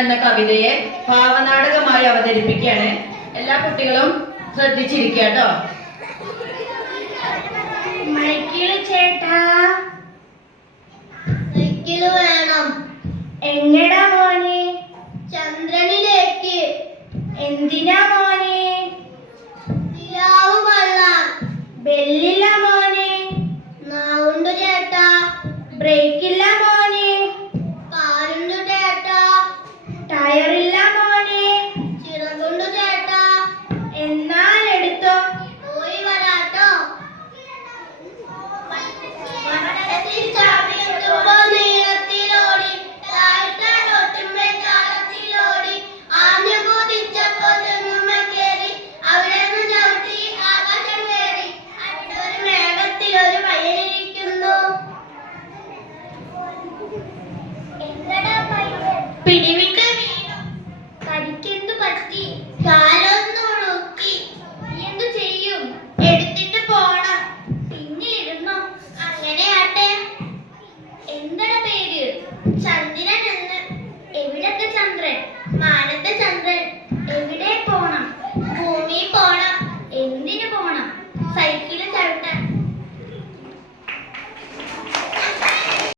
എന്ന കവിതയെ ഭാവനാടകമായി അവതരിപ്പിക്കുകയാണ്. എല്ലാ കുട്ടികളും ശ്രദ്ധിച്ചിരിക്കുക കേട്ടോ. ചേട്ടാ വേണം. എങ്ങടാ മോനെ? ചന്ദ്രനിലേക്ക്. എന്തിനാ മോനെ? ബെല്ലില്ല മോനെ? നാവുണ്ട് ചേട്ടാ. ബ്രേക്കില്ല മോനെ side